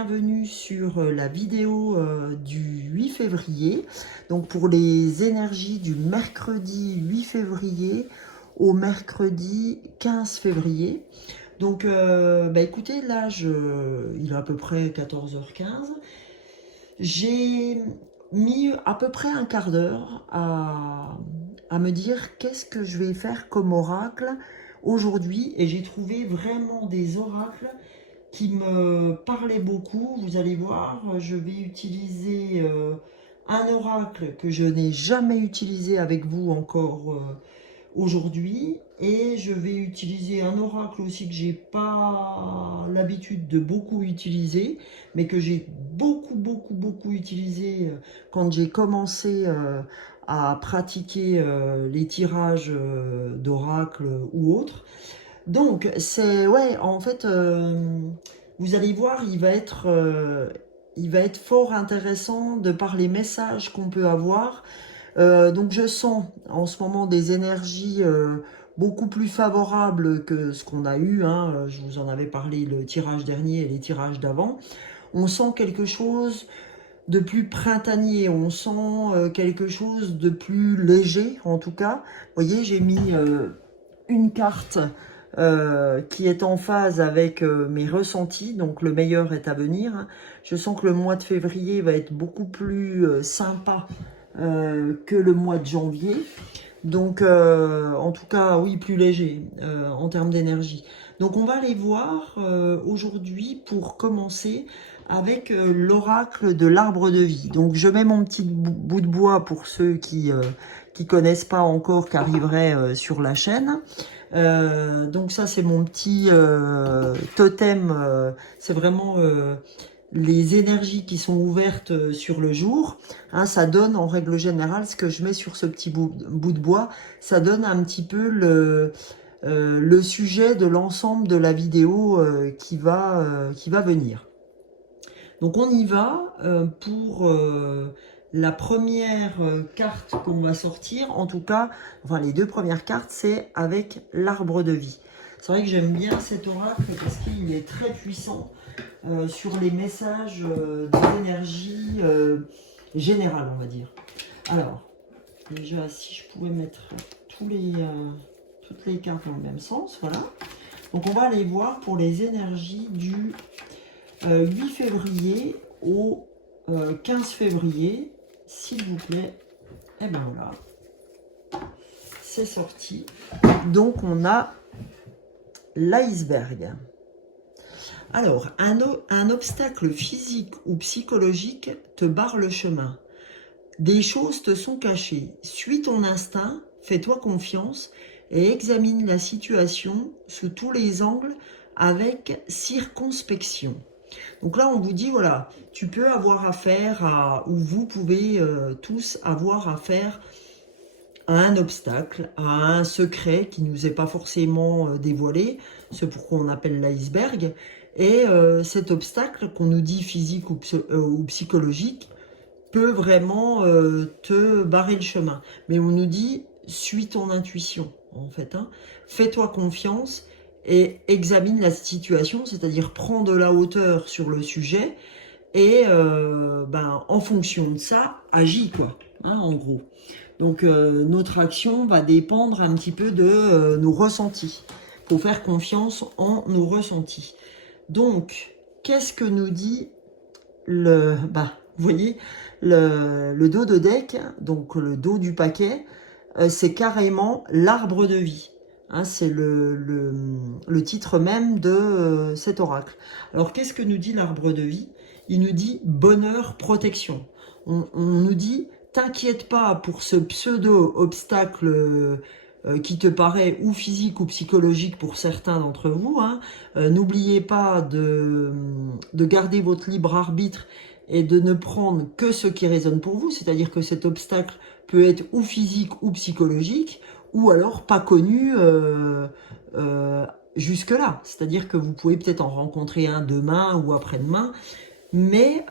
bienvenue sur la vidéo du 8 février. Donc pour les énergies du mercredi 8 février au mercredi 15 février. Donc écoutez, là il est à peu près 14h15. J'ai mis à peu près un quart d'heure à me dire qu'est-ce que je vais faire comme oracle aujourd'hui, et j'ai trouvé vraiment des oracles qui me parlaient beaucoup. Vous allez voir, je vais utiliser un oracle que je n'ai jamais utilisé avec vous encore aujourd'hui, et je vais utiliser un oracle aussi que j'ai pas l'habitude de beaucoup utiliser, mais que j'ai beaucoup utilisé quand j'ai commencé à pratiquer les tirages d'oracle ou autres. Donc c'est ouais, en fait vous allez voir, il va être fort intéressant de par les messages qu'on peut avoir. Donc je sens en ce moment des énergies beaucoup plus favorables que ce qu'on a eu, hein. Je vous en avais parlé le tirage dernier et les tirages d'avant. On sent quelque chose de plus printanier, on sent quelque chose de plus léger en tout cas. Vous voyez, j'ai mis une carte qui est en phase avec mes ressentis, donc le meilleur est à venir. Je sens que le mois de février va être beaucoup plus sympa que le mois de janvier. Donc, en tout cas, oui, plus léger en termes d'énergie. Donc, on va aller voir aujourd'hui pour commencer avec l'oracle de l'arbre de vie. Donc, je mets mon petit bout de bois pour ceux qui connaissent pas encore, qui arriveraient sur la chaîne. Donc, ça, c'est mon petit totem. C'est vraiment les énergies qui sont ouvertes sur le jour, hein, ça donne en règle générale, ce que je mets sur ce petit bout de bois, ça donne un petit peu le sujet de l'ensemble de la vidéo qui va venir. Donc on y va pour la première carte qu'on va sortir, en tout cas, enfin les deux premières cartes, c'est avec l'arbre de vie. C'est vrai que j'aime bien cet oracle parce qu'il est très puissant sur les messages d'énergie générale, on va dire. Alors, déjà, si je pouvais mettre toutes les cartes dans le même sens, voilà. Donc, on va aller voir pour les énergies du 8 février au 15 février, s'il vous plaît. Et ben voilà, c'est sorti. Donc, on a l'iceberg. Alors, un obstacle physique ou psychologique te barre le chemin. Des choses te sont cachées. Suis ton instinct, fais-toi confiance et examine la situation sous tous les angles avec circonspection. Donc là, on vous dit, voilà, tu peux avoir affaire à, ou vous pouvez tous avoir affaire à un obstacle, à un secret qui ne nous est pas forcément dévoilé. C'est pourquoi on appelle l'iceberg. Et cet obstacle qu'on nous dit physique ou psychologique peut vraiment te barrer le chemin. Mais on nous dit, suis ton intuition, en fait. Hein. Fais-toi confiance et examine la situation, c'est-à-dire prends de la hauteur sur le sujet et en fonction de ça, agis, quoi, hein, en gros. Donc notre action va dépendre un petit peu de nos ressentis. Il faut faire confiance en nos ressentis. Donc, qu'est-ce que nous dit vous voyez, le dos de deck, donc le dos du paquet, c'est carrément l'arbre de vie. Hein, c'est le titre même de cet oracle. Alors, qu'est-ce que nous dit l'arbre de vie? Il nous dit bonheur, protection. On nous dit, t'inquiète pas pour ce pseudo-obstacle qui te paraît ou physique ou psychologique pour certains d'entre vous. Hein. N'oubliez pas de garder votre libre arbitre et de ne prendre que ce qui résonne pour vous, c'est-à-dire que cet obstacle peut être ou physique ou psychologique, ou alors pas connu jusque-là. C'est-à-dire que vous pouvez peut-être en rencontrer un demain ou après-demain, mais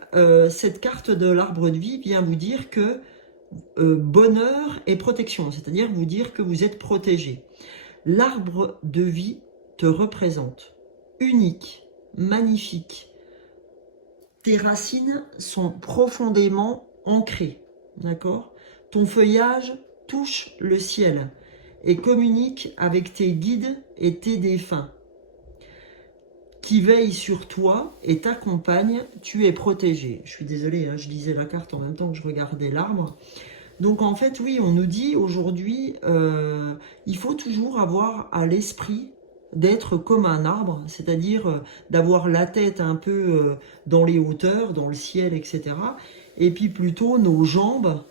cette carte de l'arbre de vie vient vous dire que bonheur et protection, c'est-à-dire vous dire que vous êtes protégé. L'arbre de vie te représente unique, magnifique, tes racines sont profondément ancrées, d'accord? Ton feuillage touche le ciel et communique avec tes guides et tes défunts qui veillent sur toi et t'accompagnent. Tu es protégé. Je suis désolée, hein, je lisais la carte en même temps que je regardais l'arbre. Donc en fait, oui, on nous dit aujourd'hui, il faut toujours avoir à l'esprit d'être comme un arbre, c'est-à-dire d'avoir la tête un peu dans les hauteurs, dans le ciel, etc. Et puis plutôt nos jambes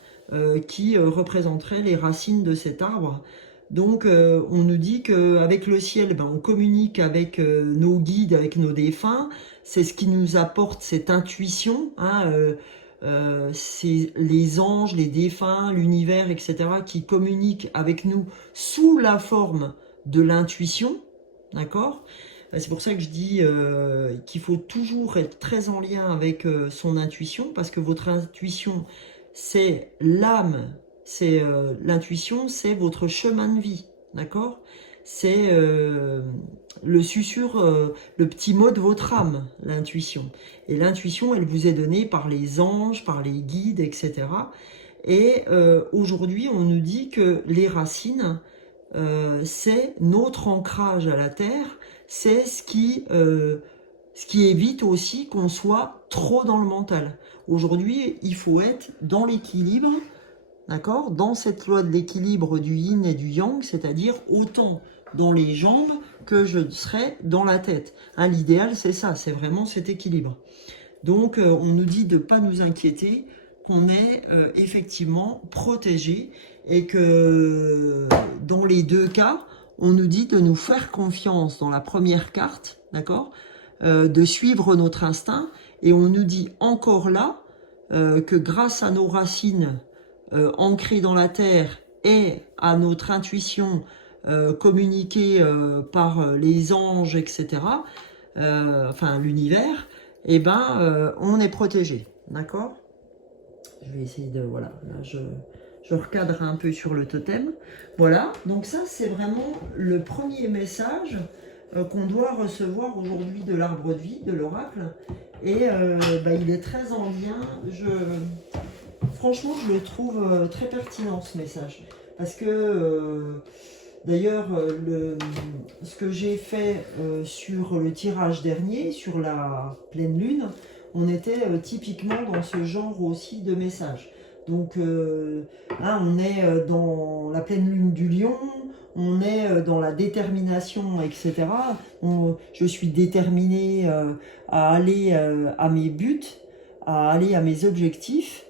qui représenteraient les racines de cet arbre. Donc on nous dit qu'avec le ciel, ben, on communique avec nos guides, avec nos défunts. C'est ce qui nous apporte cette intuition, hein, c'est les anges, les défunts, l'univers, etc. qui communiquent avec nous sous la forme de l'intuition, d'accord? C'est pour ça que je dis qu'il faut toujours être très en lien avec son intuition, parce que votre intuition, c'est l'âme, c'est l'intuition, c'est votre chemin de vie, d'accord? C'est le susurre, le petit mot de votre âme, l'intuition. Et l'intuition, elle vous est donnée par les anges, par les guides, etc. Et aujourd'hui, on nous dit que les racines, c'est notre ancrage à la terre, c'est ce qui évite aussi qu'on soit trop dans le mental. Aujourd'hui, il faut être dans l'équilibre, d'accord, dans cette loi de l'équilibre du yin et du yang, c'est-à-dire autant dans les jambes que je serai dans la tête. Hein, l'idéal, c'est ça, c'est vraiment cet équilibre. Donc, on nous dit de ne pas nous inquiéter, qu'on est effectivement protégé et que dans les deux cas, on nous dit de nous faire confiance dans la première carte, d'accord, de suivre notre instinct, et on nous dit encore là que grâce à nos racines ancrées dans la terre et à notre intuition communiquée par les anges, etc., enfin l'univers, eh ben, on est protégé, d'accord? Je vais essayer de, voilà, là je recadre un peu sur le totem. Voilà, donc ça c'est vraiment le premier message qu'on doit recevoir aujourd'hui de l'arbre de vie, de l'oracle. Et bah, il est très en lien, franchement je le trouve très pertinent ce message. Parce que d'ailleurs, ce que j'ai fait sur le tirage dernier, sur la pleine lune, on était typiquement dans ce genre aussi de message. Donc, hein, on est dans la pleine lune du lion, on est dans la détermination, etc. Je suis déterminée à aller à mes buts, à aller à mes objectifs.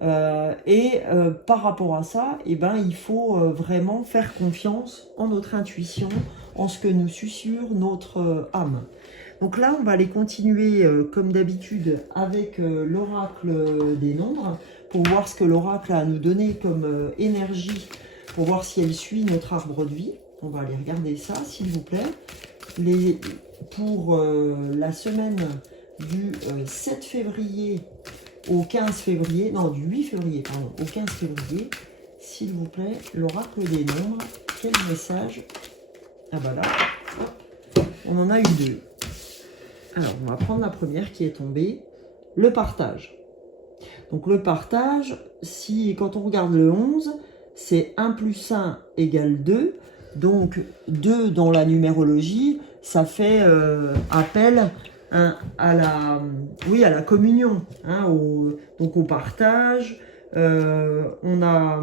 Par rapport à ça, eh ben, il faut vraiment faire confiance en notre intuition, en ce que nous susurre notre âme. Donc là, on va aller continuer comme d'habitude avec l'oracle des nombres, pour voir ce que l'oracle a à nous donner comme énergie, pour voir si elle suit notre arbre de vie. On va aller regarder ça, s'il vous plaît. Pour la semaine du 7 février au 15 février, non, du 8 février, pardon, au 15 février, s'il vous plaît, l'oracle des nombres, quel message? Ah bah là, hop, on en a eu deux. Alors, on va prendre la première qui est tombée, le partage. Donc le partage, quand on regarde le 11, c'est 1 plus 1 égale 2, donc 2 dans la numérologie, ça fait appel à la communion, hein, donc au partage. On a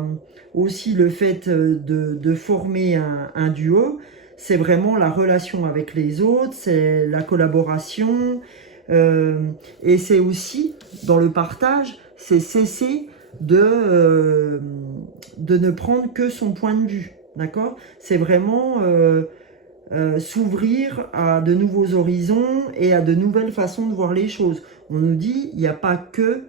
aussi le fait de former un duo, c'est vraiment la relation avec les autres, c'est la collaboration, et c'est aussi, dans le partage, c'est cesser de ne prendre que son point de vue, d'accord? C'est vraiment s'ouvrir à de nouveaux horizons et à de nouvelles façons de voir les choses. On nous dit, il n'y a pas que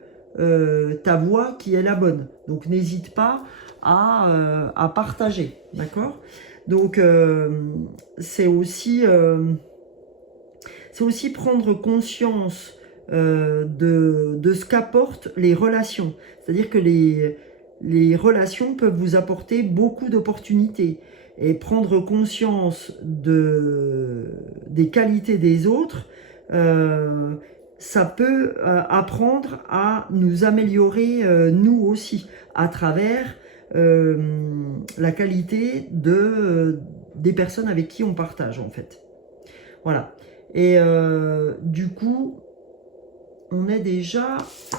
ta voix qui est la bonne. Donc n'hésite pas à partager, d'accord? Donc c'est aussi prendre conscience de ce qu'apportent les relations. C'est-à-dire que les relations peuvent vous apporter beaucoup d'opportunités. Et prendre conscience des qualités des autres, ça peut apprendre à nous améliorer nous aussi, à travers la qualité des personnes avec qui on partage en fait. Voilà. Et du coup, on est déjà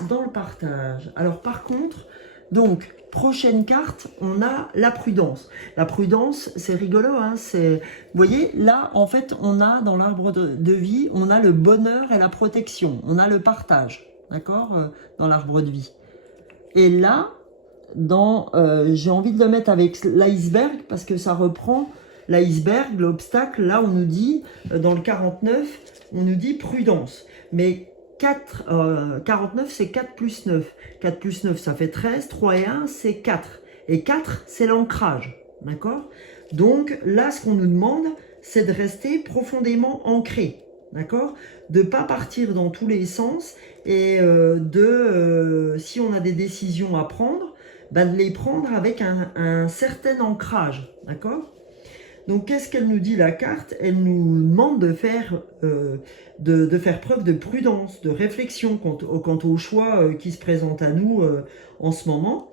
dans le partage. Alors par contre, donc, prochaine carte, on a la prudence. La prudence, c'est rigolo, hein, vous voyez, là, en fait, on a dans l'arbre de vie, on a le bonheur et la protection. On a le partage, d'accord, dans l'arbre de vie. Et là, j'ai envie de le mettre avec l'iceberg, parce que ça reprend l'iceberg, l'obstacle. Là, on nous dit, dans le 49, on nous dit prudence. Mais 49, c'est 4 plus 9. 4 plus 9, ça fait 13. 3 et 1, c'est 4. Et 4, c'est l'ancrage. D'accord? Donc, là, ce qu'on nous demande, c'est de rester profondément ancré. D'accord? De ne pas partir dans tous les sens et si on a des décisions à prendre, de les prendre avec un certain ancrage. D'accord? Donc, qu'est-ce qu'elle nous dit, la carte? Elle nous demande de faire preuve de prudence, de réflexion quant aux choix qui se présentent à nous en ce moment.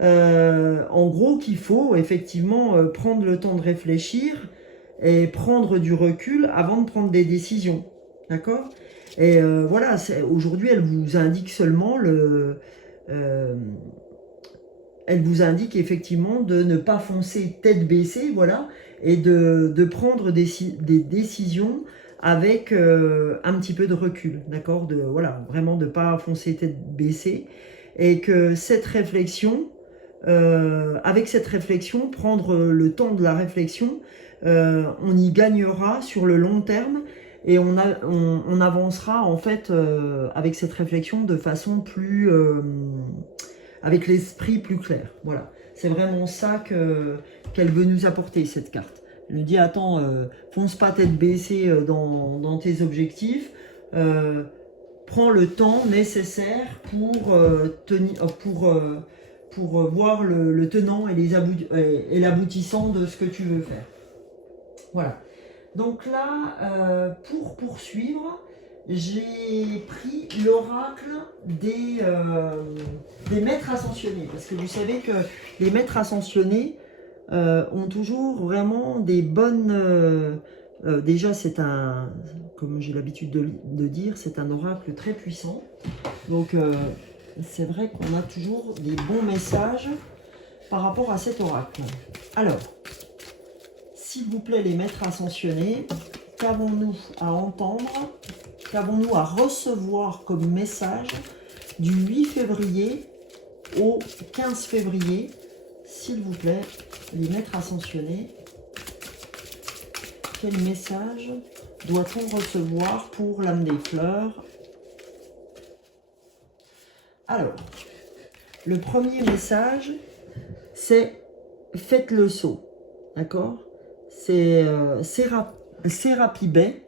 En gros, qu'il faut effectivement prendre le temps de réfléchir et prendre du recul avant de prendre des décisions. D'accord? Et voilà, aujourd'hui, elle vous indique seulement elle vous indique effectivement de ne pas foncer tête baissée, voilà, et de prendre des décisions avec un petit peu de recul, d'accord, voilà, vraiment de ne pas foncer tête baissée, et que cette réflexion, avec cette réflexion, prendre le temps de la réflexion, on y gagnera sur le long terme, et on avancera en fait avec cette réflexion de façon plus... avec l'esprit plus clair. Voilà, c'est vraiment ça qu'elle veut nous apporter, cette carte. Elle nous dit, attends, fonce pas tête baissée dans tes objectifs, prends le temps nécessaire pour voir le tenant et l'aboutissant de ce que tu veux faire. Voilà. Donc là, pour poursuivre, j'ai pris l'oracle des maîtres ascensionnés. Parce que vous savez que les maîtres ascensionnés ont toujours vraiment des bonnes... déjà, comme j'ai l'habitude de dire, c'est un oracle très puissant. Donc, c'est vrai qu'on a toujours des bons messages par rapport à cet oracle. Alors, s'il vous plaît, les maîtres ascensionnés, qu'avons-nous à entendre, qu'avons-nous à recevoir comme message du 8 février au 15 février, s'il vous plaît, les maîtres ascensionnés, quel message doit-on recevoir pour l'âme des fleurs? Alors, le premier message, c'est faites le saut, d'accord? C'est Serapi Bey,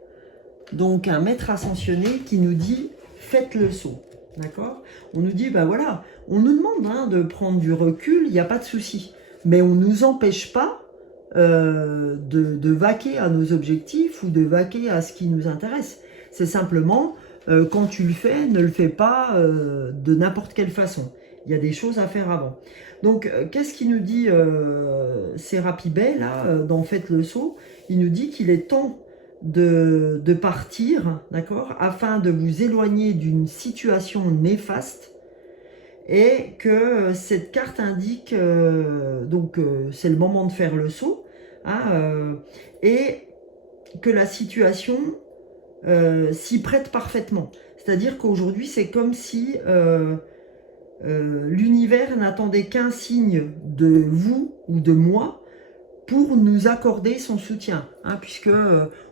donc un maître ascensionné qui nous dit faites le saut, d'accord? On nous dit, ben voilà, on nous demande de prendre du recul, il n'y a pas de souci, mais on ne nous empêche pas de vaquer à nos objectifs ou de vaquer à ce qui nous intéresse. C'est simplement, quand tu le fais, ne le fais pas de n'importe quelle façon. Il y a des choses à faire avant. Donc, qu'est-ce qu'il nous dit Serapi Bey, là, dans Faites le saut? Il nous dit qu'il est temps de partir, d'accord, afin de vous éloigner d'une situation néfaste, et que cette carte indique, c'est le moment de faire le saut, hein, et que la situation s'y prête parfaitement. C'est-à-dire qu'aujourd'hui, c'est comme si l'univers n'attendait qu'un signe de vous ou de moi pour nous accorder son soutien, hein, puisque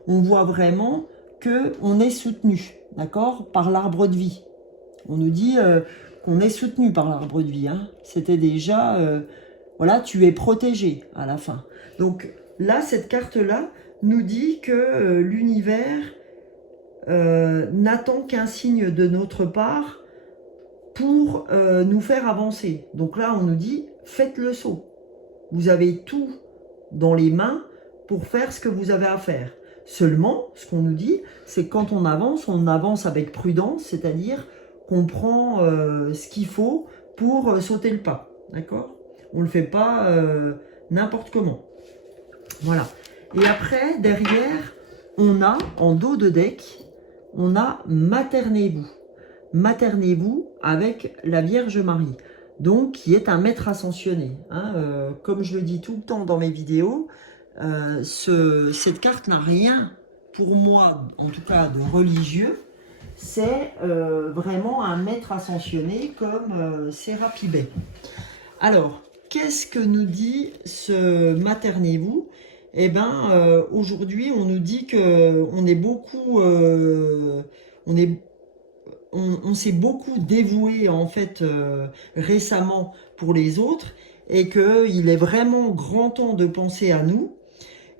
on voit vraiment qu'on est soutenu, d'accord, par l'arbre de vie. On nous dit qu'on est soutenu par l'arbre de vie, hein. C'était déjà, voilà, tu es protégé à la fin. Donc là, cette carte-là nous dit que l'univers n'attend qu'un signe de notre part pour nous faire avancer. Donc là, on nous dit, faites le saut. Vous avez tout dans les mains pour faire ce que vous avez à faire. Seulement, ce qu'on nous dit, c'est que quand on avance avec prudence, c'est-à-dire qu'on prend ce qu'il faut pour sauter le pas, d'accord? On ne le fait pas n'importe comment. Voilà. Et après, derrière, on a, en dos de deck, on a Maternez-vous. Maternez-vous avec la Vierge Marie, donc qui est un maître ascensionné. Hein, comme je le dis tout le temps dans mes vidéos, cette carte n'a rien, pour moi, en tout cas de religieux. C'est vraiment un maître ascensionné comme Sérapis Bey. Alors, qu'est-ce que nous dit ce Maternez-vous? Eh bien, aujourd'hui, on nous dit qu'on est beaucoup... on s'est beaucoup dévoué en fait récemment pour les autres et qu'il est vraiment grand temps de penser à nous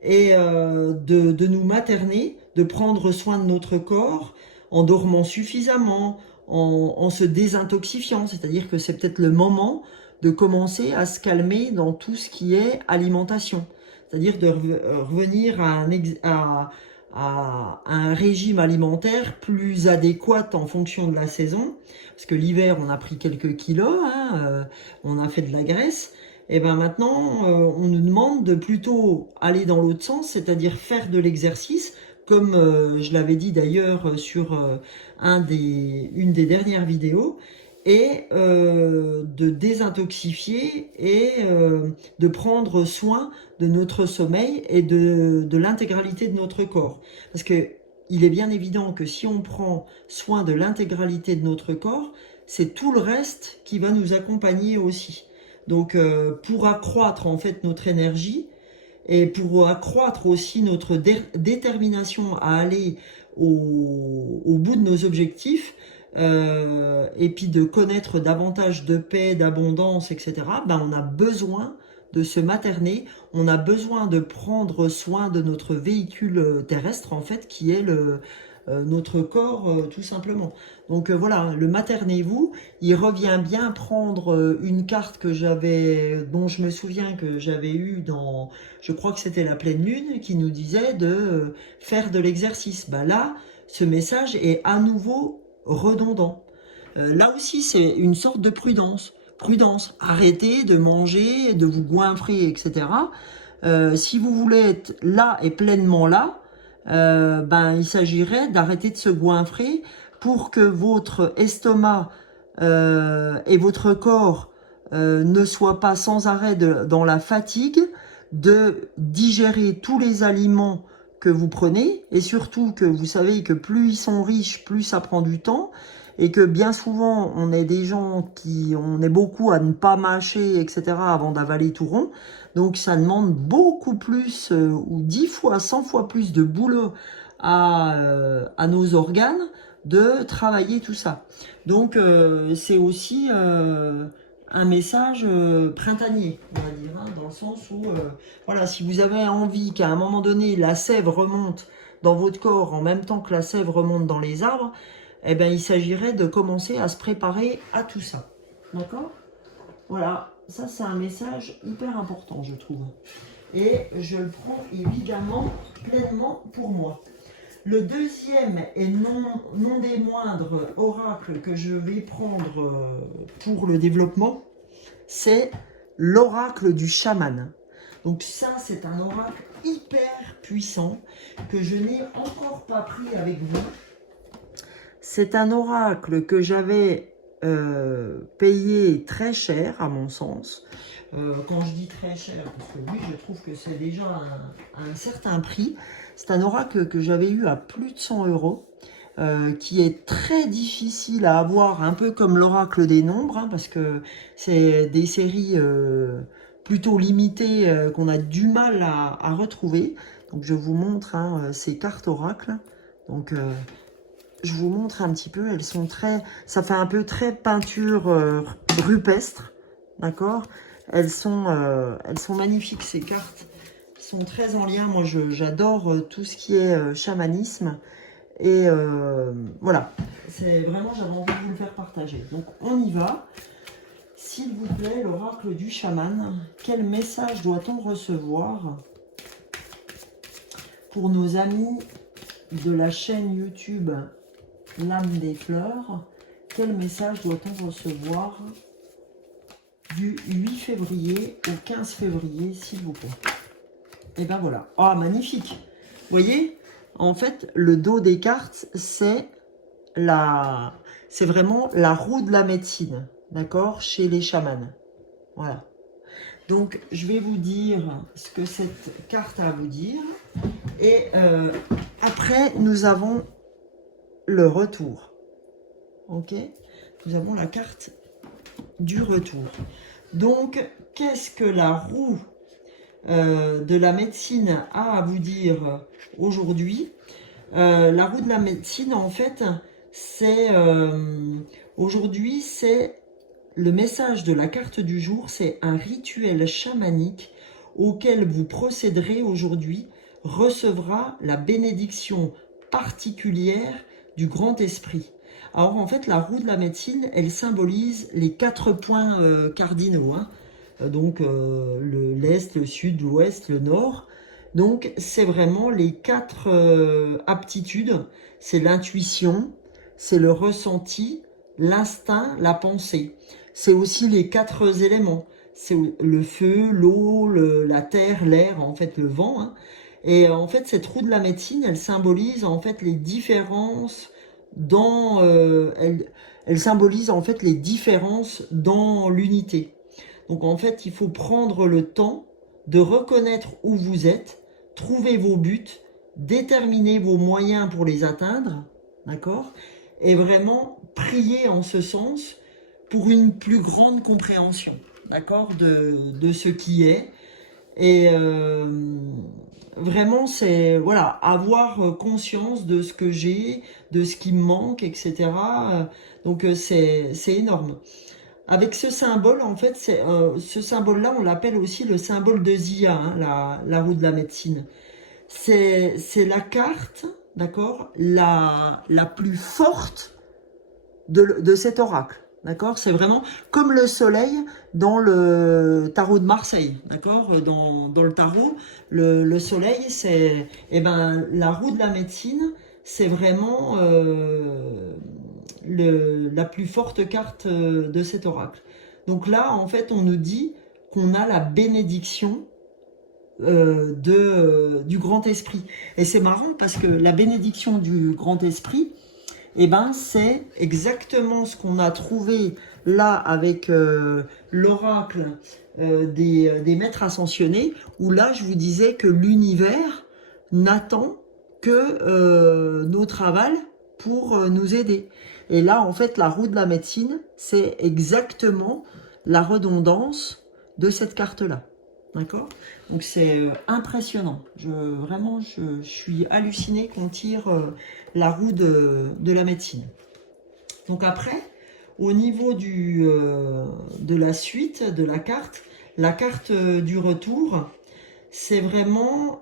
et de nous materner, de prendre soin de notre corps en dormant suffisamment, en se désintoxifiant, c'est-à-dire que c'est peut-être le moment de commencer à se calmer dans tout ce qui est alimentation, c'est-à-dire de revenir à un régime alimentaire plus adéquat en fonction de la saison, parce que l'hiver on a pris quelques kilos, hein, on a fait de la graisse, et bien maintenant on nous demande de plutôt aller dans l'autre sens, c'est-à-dire faire de l'exercice, comme je l'avais dit d'ailleurs sur une des dernières vidéos, et de désintoxifier et de prendre soin de notre sommeil et de l'intégralité de notre corps. Parce que il est bien évident que si on prend soin de l'intégralité de notre corps, c'est tout le reste qui va nous accompagner aussi. Donc pour accroître en fait notre énergie et pour accroître aussi notre détermination à aller au bout de nos objectifs, et puis de connaître davantage de paix, d'abondance, etc., ben on a besoin de se materner, on a besoin de prendre soin de notre véhicule terrestre, en fait, qui est notre corps, tout simplement. Donc voilà, le Maternez-vous, il revient bien prendre une carte dont je me souviens que j'avais eue dans, je crois que c'était la pleine lune, qui nous disait de faire de l'exercice. Ben là, ce message est à nouveau redondant. Là aussi, c'est une sorte de prudence. Prudence, arrêtez de manger, de vous goinfrer, etc. Si vous voulez être là et pleinement là, ben, il s'agirait d'arrêter de se goinfrer pour que votre estomac et votre corps ne soient pas sans arrêt dans la fatigue de digérer tous les aliments que vous prenez, et surtout que vous savez que plus ils sont riches, plus ça prend du temps, et que bien souvent on est des gens on est beaucoup à ne pas mâcher, etc. avant d'avaler tout rond, donc ça demande beaucoup plus, ou 10 fois, 100 fois plus de boulot à nos organes de travailler tout ça. Donc c'est aussi un message printanier, on va dire, hein, dans le sens où, voilà, si vous avez envie qu'à un moment donné, la sève remonte dans votre corps en même temps que la sève remonte dans les arbres, eh bien, il s'agirait de commencer à se préparer à tout ça. D'accord? Voilà, ça c'est un message hyper important, je trouve. Et je le prends évidemment pleinement pour moi. Le deuxième et non des moindres oracle que je vais prendre pour le développement, c'est l'oracle du chaman. Donc ça, c'est un oracle hyper puissant que je n'ai encore pas pris avec vous. C'est un oracle que j'avais payé très cher, à mon sens. Quand je dis très cher, parce que oui, je trouve que c'est déjà un certain prix. C'est un oracle que j'avais eu à plus de 100 €, qui est très difficile à avoir, un peu comme l'oracle des nombres, hein, parce que c'est des séries plutôt limitées qu'on a du mal à retrouver. Donc je vous montre hein, ces cartes oracles. Donc je vous montre un petit peu, elles sont ça fait un peu très peinture rupestre, d'accord? Elles sont magnifiques ces cartes, elles sont très en lien, moi j'adore tout ce qui est chamanisme, et voilà, c'est vraiment, j'avais envie de vous le faire partager. Donc on y va, s'il vous plaît, l'oracle du chaman, quel message doit-on recevoir pour nos amis de la chaîne YouTube L'âme des fleurs, quel message doit-on recevoir du 8 février au 15 février, s'il vous plaît? Et ben voilà. Ah, magnifique. Vous voyez, en fait, le dos des cartes, c'est vraiment la roue de la médecine, d'accord, chez les chamans. Voilà. Donc, je vais vous dire ce que cette carte a à vous dire. Et après, nous avons le retour. Ok? Nous avons la carte du retour. Donc, qu'est-ce que la roue de la médecine a à vous dire aujourd'hui? La roue de la médecine, en fait, c'est aujourd'hui, c'est le message de la carte du jour, c'est un rituel chamanique auquel vous procéderez aujourd'hui recevra la bénédiction particulière du grand esprit. Alors en fait, la roue de la médecine, elle symbolise les 4 points cardinaux, hein. Donc l'Est, le Sud, l'Ouest, le Nord. Donc c'est vraiment les 4 aptitudes, c'est l'intuition, c'est le ressenti, l'instinct, la pensée. C'est aussi les 4 éléments, c'est le feu, l'eau, la terre, l'air, en fait le vent, hein. Et en fait, cette roue de la médecine, elle symbolise en fait les différences dans... elle symbolise en fait les différences dans l'unité. Donc en fait, il faut prendre le temps de reconnaître où vous êtes, trouver vos buts, déterminer vos moyens pour les atteindre, d'accord? Et vraiment prier en ce sens pour une plus grande compréhension, d'accord, de ce qui est. Et vraiment, c'est voilà, avoir conscience de ce que j'ai, de ce qui me manque, etc. Donc c'est énorme. Avec ce symbole, en fait, ce symbole-là, on l'appelle aussi le symbole de Zia, hein, la roue de la médecine. C'est la carte, d'accord, la plus forte de cet oracle. D'accord? C'est vraiment comme le soleil dans le tarot de Marseille. D'accord? Dans le tarot, le soleil, c'est la roue de la médecine, c'est vraiment la plus forte carte de cet oracle. Donc là, en fait, on nous dit qu'on a la bénédiction du grand esprit. Et c'est marrant parce que la bénédiction du grand esprit, c'est exactement ce qu'on a trouvé là avec l'oracle des maîtres ascensionnés, où là, je vous disais que l'univers n'attend que notre aval pour nous aider. Et là, en fait, la roue de la médecine, c'est exactement la redondance de cette carte-là. D'accord? Donc c'est impressionnant. Vraiment, je suis hallucinée qu'on tire la roue de la médecine. Donc après, au niveau de la suite de la carte du retour, c'est vraiment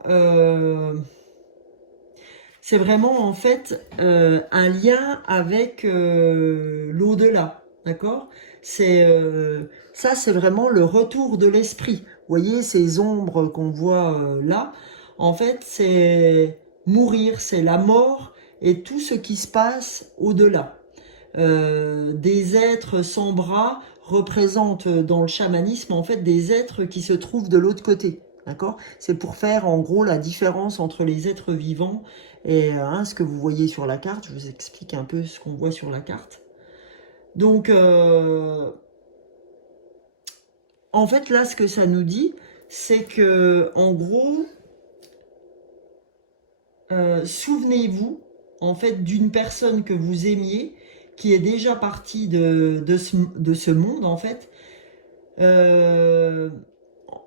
en fait un lien avec l'au-delà. D'accord? Ça, c'est vraiment le retour de l'esprit. Vous voyez ces ombres qu'on voit là, en fait, c'est mourir, c'est la mort et tout ce qui se passe au-delà. Des êtres sans bras représentent dans le chamanisme en fait des êtres qui se trouvent de l'autre côté. D'accord? C'est pour faire en gros la différence entre les êtres vivants et ce que vous voyez sur la carte. Je vous explique un peu ce qu'on voit sur la carte. Donc, en fait, là, ce que ça nous dit, c'est que, en gros, souvenez-vous, en fait, d'une personne que vous aimiez, qui est déjà partie de ce monde, en fait.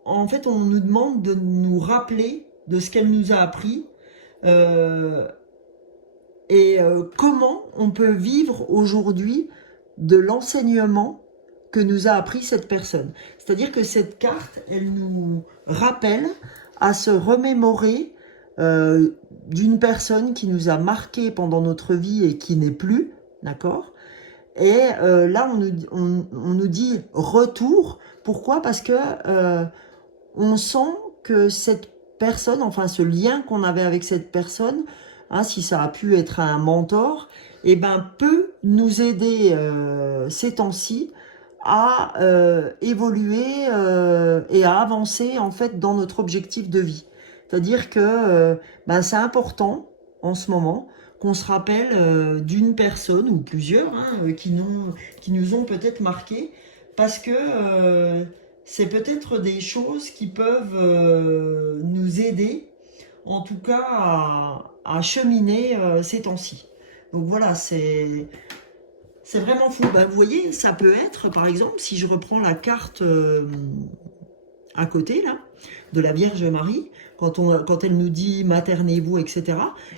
En fait, on nous demande de nous rappeler de ce qu'elle nous a appris comment on peut vivre aujourd'hui de l'enseignement que nous a appris cette personne. C'est-à-dire que cette carte, elle nous rappelle à se remémorer d'une personne qui nous a marqué pendant notre vie et qui n'est plus, d'accord? Et là, on nous dit retour. Pourquoi? Parce que on sent que cette personne, enfin ce lien qu'on avait avec cette personne, hein, si ça a pu être un mentor, eh ben, peut nous aider ces temps-ci à évoluer et à avancer en fait dans notre objectif de vie. C'est-à-dire que ben, c'est important en ce moment qu'on se rappelle d'une personne ou plusieurs hein, qui nous ont peut-être marqué parce que c'est peut-être des choses qui peuvent nous aider en tout cas à cheminer ces temps-ci. Donc voilà, c'est vraiment fou. Ben, vous voyez, ça peut être, par exemple, si je reprends la carte à côté, là, de la Vierge Marie, quand elle nous dit maternez-vous, etc.,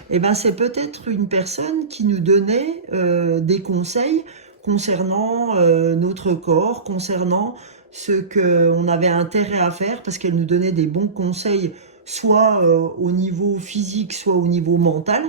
eh ben, c'est peut-être une personne qui nous donnait des conseils concernant notre corps, concernant ce qu'on avait intérêt à faire, parce qu'elle nous donnait des bons conseils, soit au niveau physique, soit au niveau mental.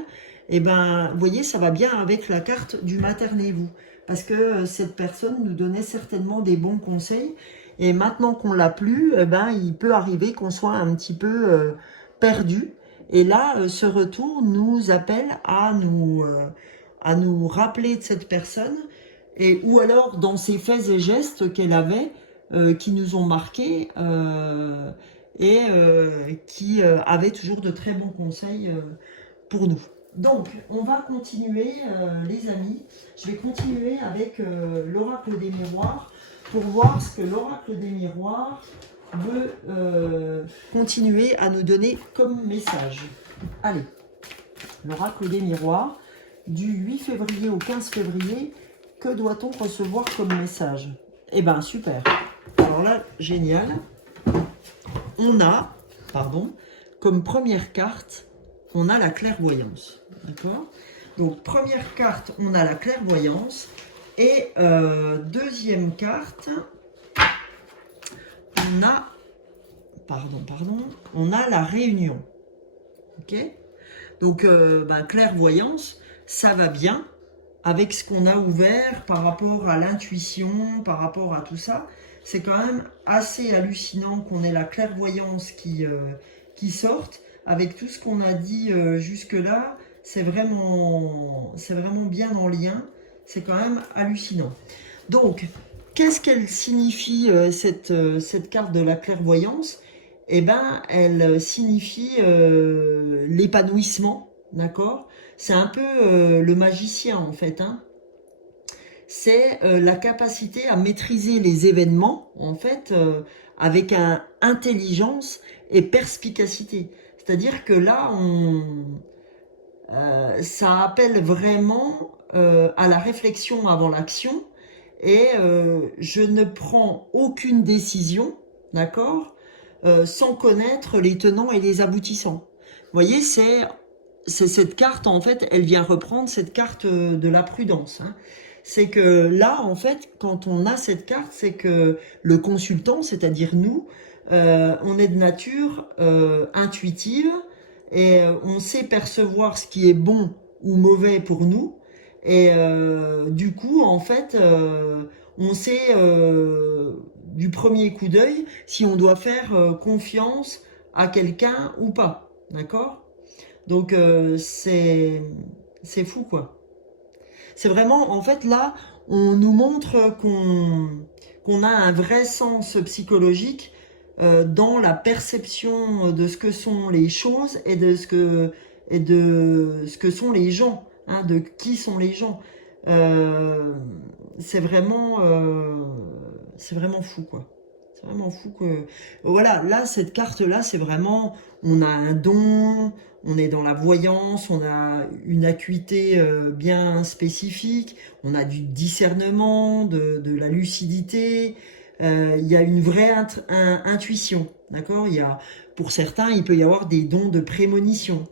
Et ben, vous voyez, ça va bien avec la carte du maternez-vous, parce que cette personne nous donnait certainement des bons conseils. Et maintenant qu'on l'a plus, eh ben, il peut arriver qu'on soit un petit peu perdu. Et là, ce retour nous appelle à nous rappeler de cette personne, et, ou alors dans ses faits et gestes qu'elle avait, qui nous ont marqués, et qui avait toujours de très bons conseils pour nous. Donc, on va continuer, les amis. Je vais continuer avec l'oracle des miroirs pour voir ce que l'oracle des miroirs veut continuer à nous donner comme message. Allez, l'oracle des miroirs, du 8 février au 15 février, que doit-on recevoir comme message? Eh bien, super. Alors là, génial. On a, comme première carte, on a la clairvoyance. D'accord? Donc, première carte, on a la clairvoyance. Et deuxième carte, on a, on a la réunion. Ok? Donc, clairvoyance, ça va bien avec ce qu'on a ouvert par rapport à l'intuition, par rapport à tout ça. C'est quand même assez hallucinant qu'on ait la clairvoyance qui sorte. Avec tout ce qu'on a dit jusque-là, c'est vraiment bien en lien. C'est quand même hallucinant. Donc, qu'est-ce qu'elle signifie cette carte de la clairvoyance? Eh bien, elle signifie l'épanouissement, d'accord? C'est un peu le magicien, en fait, hein. C'est la capacité à maîtriser les événements, en fait, avec intelligence et perspicacité. C'est-à-dire que là, ça appelle vraiment à la réflexion avant l'action, et je ne prends aucune décision, d'accord, sans connaître les tenants et les aboutissants. Vous voyez, c'est cette carte, en fait, elle vient reprendre cette carte de la prudence, hein. C'est que là, en fait, quand on a cette carte, c'est que le consultant, c'est-à-dire nous, on est de nature intuitive, et on sait percevoir ce qui est bon ou mauvais pour nous, et du coup en fait on sait du premier coup d'œil si on doit faire confiance à quelqu'un ou pas, d'accord? Donc c'est fou quoi. C'est vraiment, en fait, là, on nous montre qu'on a un vrai sens psychologique dans la perception de ce que sont les choses et de ce que sont les gens, hein, de qui sont les gens. Euh, c'est vraiment fou, quoi. C'est vraiment fou que... Voilà, là, cette carte-là, c'est vraiment... On a un don, on est dans la voyance, on a une acuité bien spécifique, on a du discernement, de la lucidité, il y a une vraie intuition, d'accord? Pour certains, il peut y avoir des dons de prémonition,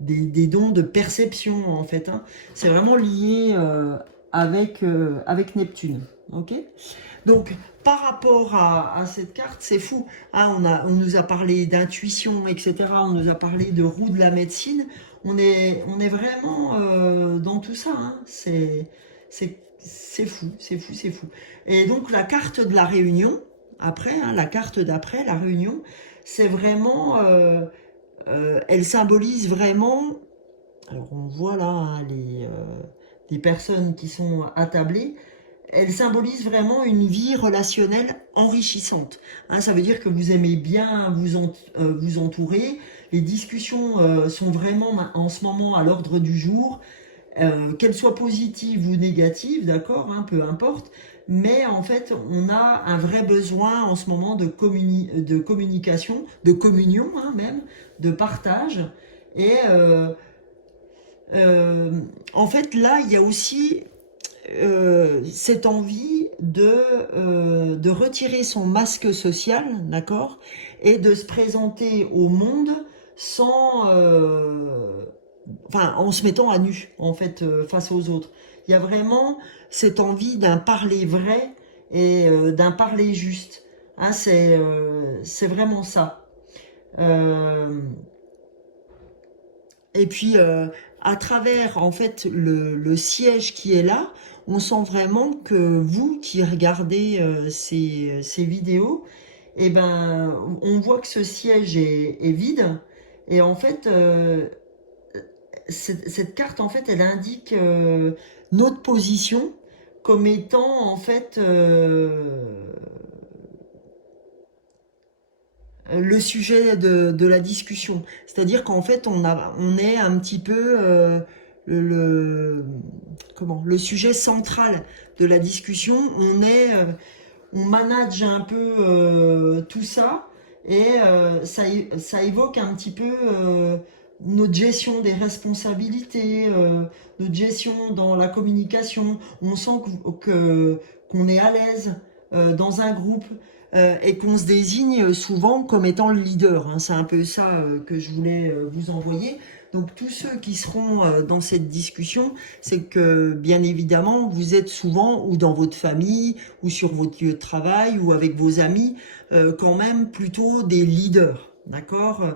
des dons de perception, en fait, hein. C'est vraiment lié avec Neptune, ok? Donc, par rapport à cette carte, c'est fou. Ah, on nous a parlé d'intuition, etc. On nous a parlé de roue de la médecine. On est vraiment dans tout ça, hein. C'est fou, c'est fou, c'est fou. Et donc, la carte de la réunion, après, hein, la carte d'après, la réunion, c'est vraiment elle symbolise vraiment, alors on voit là hein, les personnes qui sont attablées, elle symbolise vraiment une vie relationnelle enrichissante. Hein, ça veut dire que vous aimez bien vous entourer, les discussions sont vraiment en ce moment à l'ordre du jour, qu'elles soient positives ou négatives, d'accord, hein, peu importe, mais en fait, on a un vrai besoin en ce moment de communication, de communion hein, même, de partage. Et en fait, là, il y a aussi cette envie de retirer son masque social, d'accord, et de se présenter au monde sans, enfin, en se mettant à nu, en fait, face aux autres. Il y a vraiment cette envie d'un parler vrai et d'un parler juste. Hein, c'est vraiment ça. Euh, et puis, à travers, en fait, le siège qui est là, on sent vraiment que vous qui regardez ces vidéos, eh ben, on voit que ce siège est vide. Et en fait, cette carte, en fait, elle indique notre position comme étant, en fait, le sujet de la discussion. C'est-à-dire qu'en fait, on est un petit peu le sujet central de la discussion. On manage un peu tout ça et ça évoque un petit peu notre gestion des responsabilités, notre gestion dans la communication. On sent qu'on est à l'aise dans un groupe et qu'on se désigne souvent comme étant le leader. Hein. C'est un peu ça que je voulais vous envoyer. Donc tous ceux qui seront dans cette discussion, c'est que bien évidemment vous êtes souvent ou dans votre famille ou sur votre lieu de travail ou avec vos amis quand même plutôt des leaders. D'accord,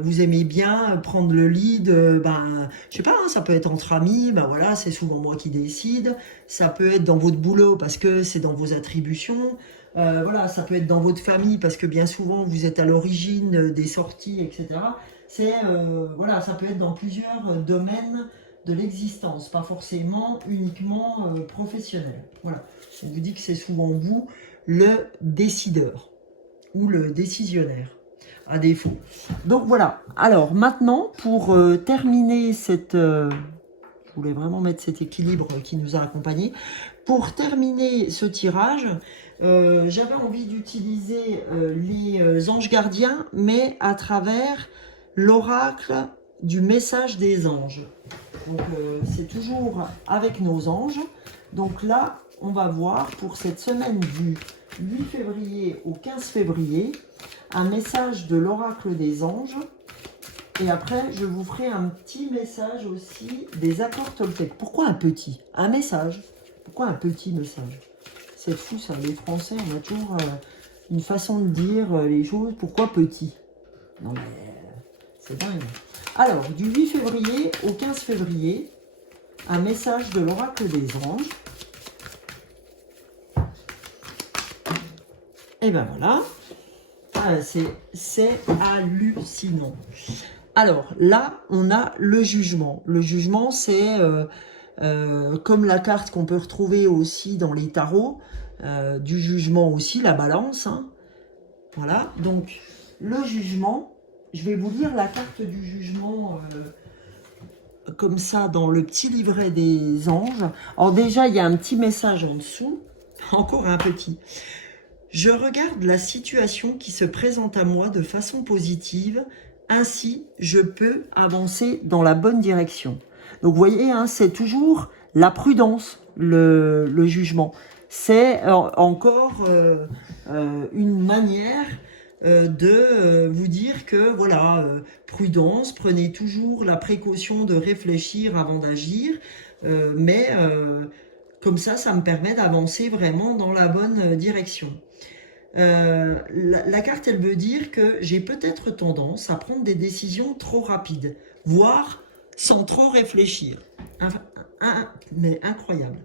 vous aimez bien prendre le lead, ben, je sais pas, hein, ça peut être entre amis, ben voilà, c'est souvent moi qui décide. Ça peut être dans votre boulot parce que c'est dans vos attributions. Voilà, ça peut être dans votre famille parce que bien souvent vous êtes à l'origine des sorties, etc. Voilà, ça peut être dans plusieurs domaines de l'existence, pas forcément uniquement professionnel. Voilà, on vous dit que c'est souvent vous le décideur ou le décisionnaire, à défaut. Donc voilà, alors maintenant, pour terminer je voulais vraiment mettre cet équilibre qui nous a accompagnés. Pour terminer ce tirage, j'avais envie d'utiliser les anges gardiens, mais à travers l'oracle du message des anges. Donc c'est toujours avec nos anges. Donc là, on va voir pour cette semaine du 8 février au 15 février, un message de l'oracle des anges. Et après, je vous ferai un petit message aussi des accords Toltec. Pourquoi un petit? Un message. Pourquoi un petit message? C'est fou ça, les Français, on a toujours une façon de dire les choses. Pourquoi petit? Non mais, c'est dingue. Alors, du 8 février au 15 février, un message de l'oracle des anges. Et ben voilà. Ah, c'est hallucinant. Alors là, on a le jugement. Le jugement, c'est comme la carte qu'on peut retrouver aussi dans les tarots, du jugement aussi, la balance. Hein. Voilà, donc le jugement, je vais vous lire la carte du jugement comme ça dans le petit livret des anges. Alors déjà, il y a un petit message en dessous, encore un petit. Je regarde la situation qui se présente à moi de façon positive, ainsi je peux avancer dans la bonne direction. Donc vous voyez, hein, c'est toujours la prudence, le jugement. C'est encore une manière de vous dire que voilà, prudence, prenez toujours la précaution de réfléchir avant d'agir, mais comme ça me permet d'avancer vraiment dans la bonne direction. La carte, elle veut dire que j'ai peut-être tendance à prendre des décisions trop rapides, voire sans trop réfléchir. Mais incroyable.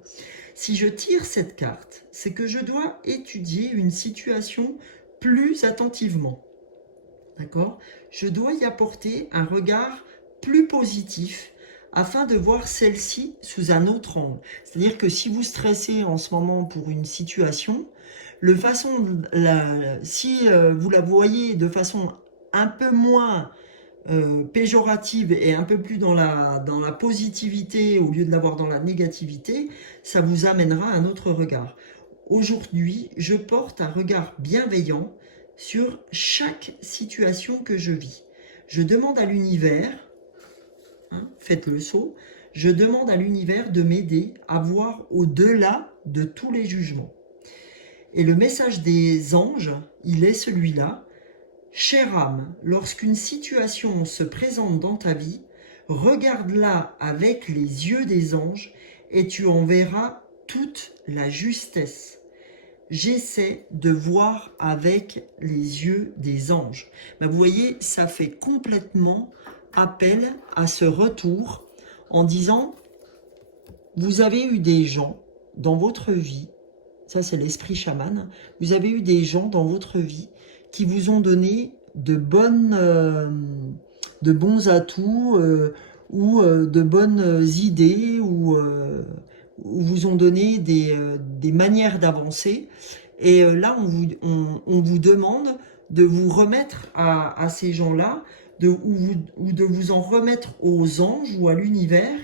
Si je tire cette carte, c'est que je dois étudier une situation plus attentivement. d'accord? Je dois y apporter un regard plus positif afin de voir celle-ci sous un autre angle. C'est-à-dire que si vous stressez en ce moment pour une situation, si vous la voyez de façon un peu moins péjorative et un peu plus dans la positivité au lieu de l'avoir dans la négativité, ça vous amènera un autre regard. Aujourd'hui, je porte un regard bienveillant sur chaque situation que je vis. Je demande à l'univers, faites le saut, je demande à l'univers de m'aider à voir au-delà de tous les jugements. Et le message des anges, il est celui-là. Chère âme, lorsqu'une situation se présente dans ta vie, regarde-la avec les yeux des anges et tu en verras toute la justesse. J'essaie de voir avec les yeux des anges. Ben, vous voyez, ça fait complètement appel à ce retour en disant, vous avez eu des gens dans votre vie, ça c'est l'esprit chaman, vous avez eu des gens dans votre vie qui vous ont donné de bons atouts ou de bonnes idées ou vous ont donné des manières d'avancer. Et là, on vous demande de vous remettre à ces gens-là ou de vous en remettre aux anges ou à l'univers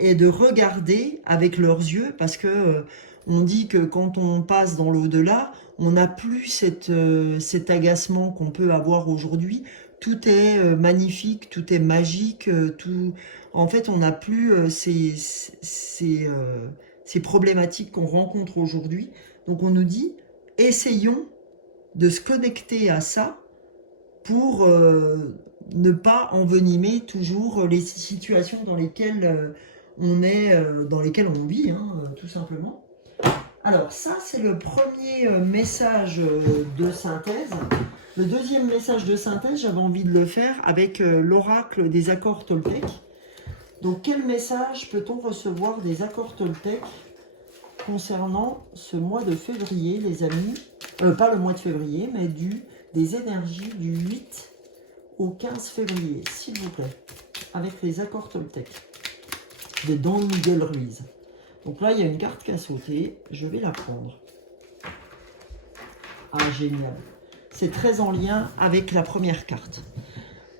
et de regarder avec leurs yeux parce que on dit que quand on passe dans l'au-delà, on n'a plus cet agacement qu'on peut avoir aujourd'hui. Tout est magnifique, tout est magique, tout. En fait, on n'a plus ces problématiques qu'on rencontre aujourd'hui. Donc on nous dit, essayons de se connecter à ça pour ne pas envenimer toujours les situations dans lesquelles dans lesquelles on vit, tout simplement. Alors ça, c'est le premier message de synthèse. Le deuxième message de synthèse, j'avais envie de le faire avec l'oracle des accords Toltec. Donc quel message peut-on recevoir des accords Toltec concernant ce mois de février, les amis? Pas le mois de février, mais des énergies du 8 au 15 février, s'il vous plaît, avec les accords Toltec de Don Miguel Ruiz. Donc là, il y a une carte qui a sauté. Je vais la prendre. Ah, génial. C'est très en lien avec la première carte.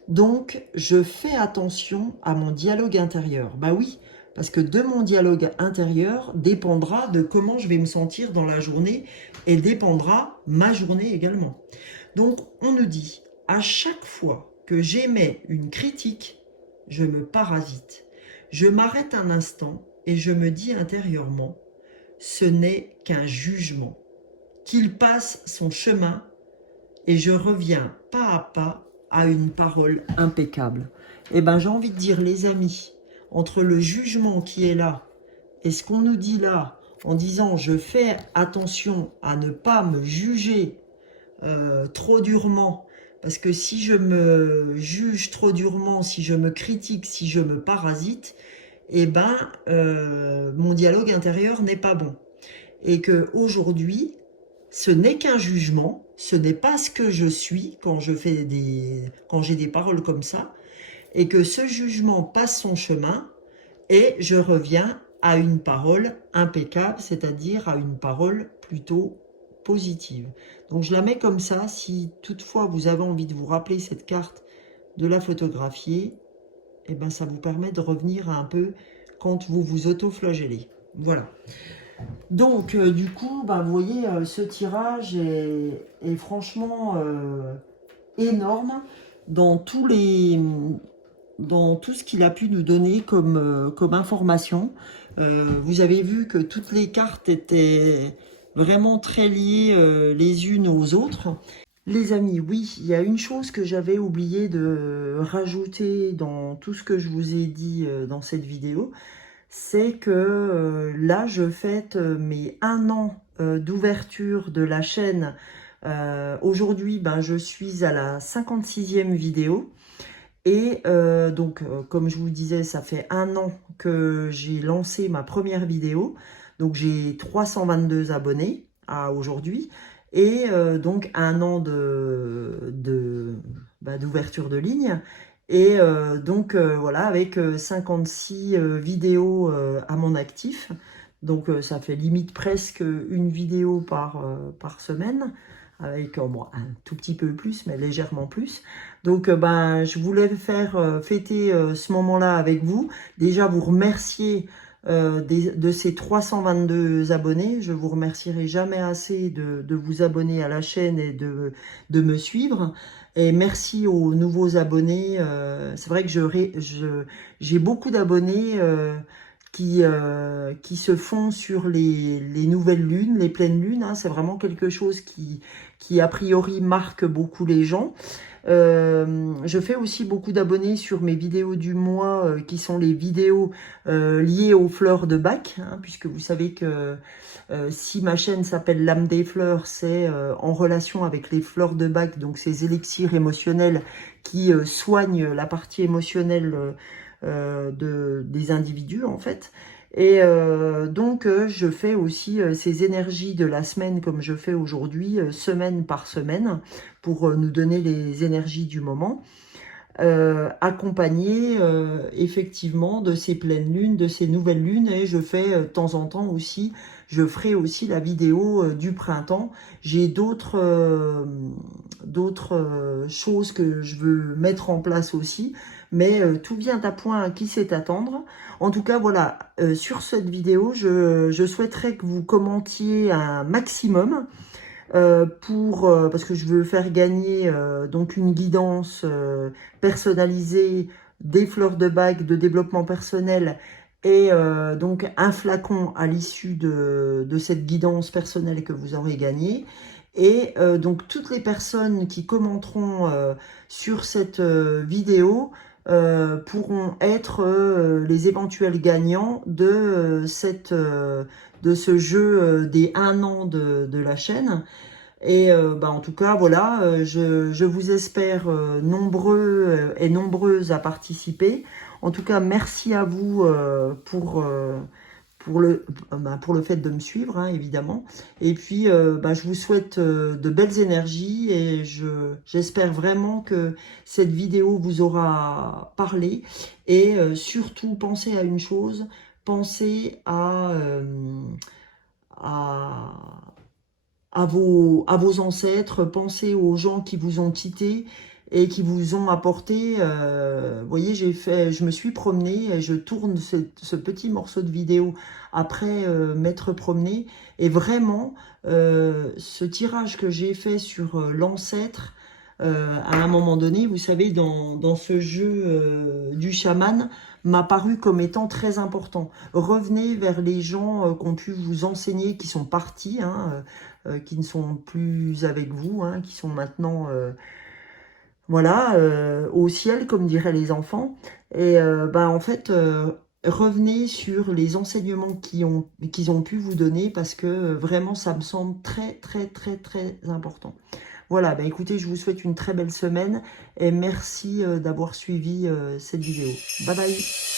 Donc, je fais attention à mon dialogue intérieur. Bah oui, parce que de mon dialogue intérieur dépendra de comment je vais me sentir dans la journée et dépendra ma journée également. Donc, on nous dit, à chaque fois que j'émets une critique, je me parasite. Je m'arrête un instant et je me dis intérieurement, ce n'est qu'un jugement, qu'il passe son chemin et je reviens pas à pas à une parole impeccable. Eh bien, j'ai envie de dire, les amis, entre le jugement qui est là et ce qu'on nous dit là, en disant je fais attention à ne pas me juger trop durement, parce que si je me juge trop durement, si je me critique, si je me parasite, eh ben, mon dialogue intérieur n'est pas bon. Et qu'aujourd'hui, ce n'est qu'un jugement, ce n'est pas ce que je suis quand j'ai des paroles comme ça, et que ce jugement passe son chemin, et je reviens à une parole impeccable, c'est-à-dire à une parole plutôt positive. Donc je la mets comme ça, si toutefois vous avez envie de vous rappeler cette carte, de la photographier, et ben ça vous permet de revenir un peu quand vous vous auto-flagellez. Voilà. Donc, du coup, bah, vous voyez, ce tirage est franchement énorme dans tout ce qu'il a pu nous donner comme information. Vous avez vu que toutes les cartes étaient vraiment très liées les unes aux autres. Les amis, oui, il y a une chose que j'avais oublié de rajouter dans tout ce que je vous ai dit dans cette vidéo, c'est que là, je fête mes 1 an d'ouverture de la chaîne. Aujourd'hui, ben, je suis à la 56e vidéo. Et donc, comme je vous disais, ça fait 1 an que j'ai lancé ma première vidéo. Donc, j'ai 322 abonnés à aujourd'hui. et donc 1 an d'ouverture de ligne. Et donc voilà, avec 56 vidéos à mon actif. Donc ça fait limite presque une vidéo par semaine, avec bon, un tout petit peu plus, mais légèrement plus. Donc ben, je voulais faire fêter ce moment-là avec vous. Déjà vous remercier de ces 322 abonnés. Je vous remercierai jamais assez de vous abonner à la chaîne et de me suivre. Et merci aux nouveaux abonnés. C'est vrai que j'ai beaucoup d'abonnés qui se font sur les nouvelles lunes, les pleines lunes. Hein. C'est vraiment quelque chose qui a priori marque beaucoup les gens. Je fais aussi beaucoup d'abonnés sur mes vidéos du mois qui sont les vidéos liées aux fleurs de Bach, hein, puisque vous savez que si ma chaîne s'appelle l'âme des fleurs, c'est en relation avec les fleurs de Bach, donc ces élixirs émotionnels qui soignent la partie émotionnelle des individus en fait. Et donc je fais aussi ces énergies de la semaine comme je fais aujourd'hui, semaine par semaine, pour nous donner les énergies du moment, accompagnées effectivement de ces pleines lunes, de ces nouvelles lunes. Et je fais de temps en temps aussi, je ferai aussi la vidéo du printemps. J'ai d'autres choses que je veux mettre en place aussi, mais tout vient à point à qui sait attendre. En tout cas, voilà, sur cette vidéo, je souhaiterais que vous commentiez un maximum parce que je veux faire gagner donc une guidance personnalisée, des fleurs de Bach de développement personnel et donc un flacon à l'issue de cette guidance personnelle que vous aurez gagnée. Et donc toutes les personnes qui commenteront sur cette vidéo pourront être les éventuels gagnants de ce jeu des 1 an de la chaîne. Et bah, en tout cas, voilà, je vous espère nombreux et nombreuses à participer. En tout cas, merci à vous pour le fait de me suivre, hein, évidemment. Et puis, bah, je vous souhaite de belles énergies et j'espère vraiment que cette vidéo vous aura parlé. Et surtout, pensez à une chose, pensez à vos ancêtres, pensez aux gens qui vous ont quitté et qui vous ont apporté. Vous voyez, je me suis promenée et je tourne ce petit morceau de vidéo après m'être promenée. Et vraiment, ce tirage que j'ai fait sur l'ancêtre, à un moment donné, vous savez, dans ce jeu du chaman, m'a paru comme étant très important. Revenez vers les gens qui ont pu vous enseigner, qui sont partis, hein, qui ne sont plus avec vous, hein, qui sont maintenant voilà, au ciel, comme diraient les enfants. Et bah, en fait, revenez sur les enseignements qu'ils ont pu vous donner, parce que vraiment, ça me semble très, très, très, très important. Voilà, bah, écoutez, je vous souhaite une très belle semaine et merci d'avoir suivi cette vidéo. Bye bye!